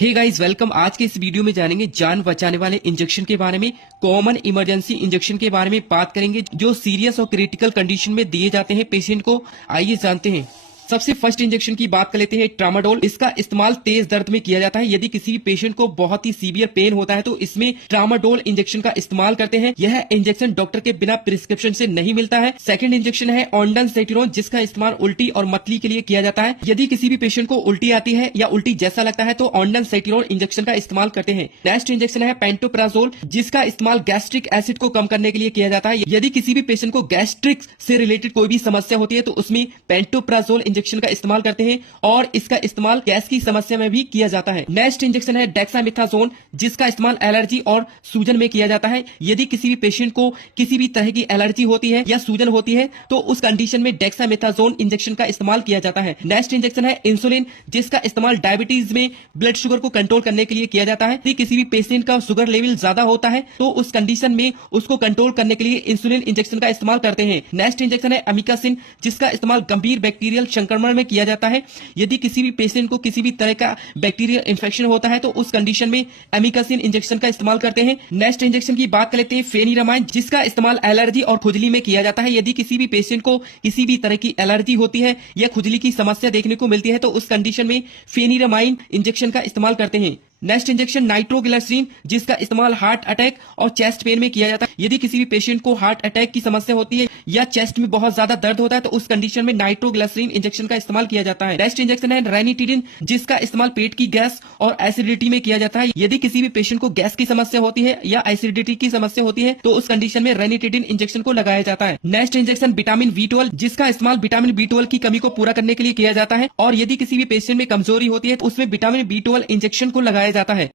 Hey guys welcome. आज के इस वीडियो में जानेंगे जान बचाने वाले इंजेक्शन के बारे में। कॉमन इमरजेंसी इंजेक्शन के बारे में बात करेंगे जो सीरियस और क्रिटिकल कंडीशन में दिए जाते हैं पेशेंट को। आइए जानते हैं। सबसे फर्स्ट इंजेक्शन की बात कर लेते हैं ट्रामाडोल। इसका इस्तेमाल तेज दर्द में किया जाता है। यदि किसी भी पेशेंट को बहुत ही सीवियर पेन होता है तो इसमें ट्रामाडोल इंजेक्शन का इस्तेमाल करते हैं। यह इंजेक्शन डॉक्टर के बिना प्रिस्क्रिप्शन से नहीं मिलता है। सेकंड इंजेक्शन है ऑन्डानसेटिनोन, जिसका इस्तेमाल उल्टी और मतली के लिए किया जाता है। यदि किसी भी पेशेंट को उल्टी आती है या उल्टी जैसा लगता है तो ऑन्डानसेटिनोन इंजेक्शन का इस्तेमाल करते हैं। नेक्स्ट इंजेक्शन है पेंटोप्राजोल, जिसका इस्तेमाल गैस्ट्रिक एसिड को कम करने के लिए किया जाता है। यदि किसी भी पेशेंट को गैस्ट्रिक से रिलेटेड कोई भी समस्या होती है तो उसमें पेंटोप्राजोल इंजेक्शन का इस्तेमाल करते हैं और इसका इस्तेमाल गैस की समस्या में भी किया जाता है। नेक्स्ट इंजेक्शन है डेक्सामेथासोन, जिसका इस्तेमाल एलर्जी और सूजन में किया जाता है। यदि किसी भी पेशेंट को किसी भी तरह की एलर्जी होती है या सूजन होती है तो उस कंडीशन में डेक्सामेथासोन इंजेक्शन का इस्तेमाल किया जाता है। नेक्स्ट इंजेक्शन है इंसुलिन, जिसका इस्तेमाल डायबिटीज में ब्लड शुगर को कंट्रोल करने के लिए किया जाता है। यदि किसी भी पेशेंट का शुगर लेवल ज्यादा होता है तो उस कंडीशन में उसको कंट्रोल करने के लिए इंसुलिन इंजेक्शन का इस्तेमाल करते हैं। नेक्स्ट इंजेक्शन है अमिकासिन, जिसका इस्तेमाल गंभीर बैक्टीरियल संक्रमण में किया जाता है। यदि किसी भी पेशेंट को किसी भी तरह का बैक्टीरियल इन्फेक्शन होता है तो उस कंडीशन में अमिकासिन इंजेक्शन का इस्तेमाल करते हैं। नेक्स्ट इंजेक्शन की बात कर लेते हैं फेनिरामाइन, जिसका इस्तेमाल एलर्जी और खुजली में किया जाता है। यदि किसी भी पेशेंट को किसी भी तरह की एलर्जी होती है या खुजली की समस्या देखने को मिलती है तो उस कंडीशन में फेनिरामाइन इंजेक्शन का इस्तेमाल करते हैं। नेक्स्ट इंजेक्शन नाइट्रोग्लिसरीन, जिसका इस्तेमाल हार्ट अटैक और चेस्ट पेन में किया जाता है। यदि किसी भी पेशेंट को हार्ट अटैक की समस्या होती है या चेस्ट में बहुत ज्यादा दर्द होता है तो उस कंडीशन में नाइट्रोग्लिसरीन इंजेक्शन का इस्तेमाल किया जाता है। नेक्स्ट इंजेक्शन है रेनिटिडिन, जिसका इस्तेमाल पेट की गैस और एसिडिटी में किया जाता है। यदि किसी भी पेशेंट को गैस की समस्या होती है या एसिडिटी की समस्या होती है तो उस कंडीशन में रेनिटिडिन इंजेक्शन को लगाया जाता है। नेक्स्ट इंजेक्शन विटामिन B12, जिसका इस्तेमाल विटामिन B12 की कमी को पूरा करने के लिए किया जाता है। और यदि किसी भी पेशेंट में कमजोरी होती है तो उसमें विटामिन B12 इंजेक्शन को लगाया जाता है।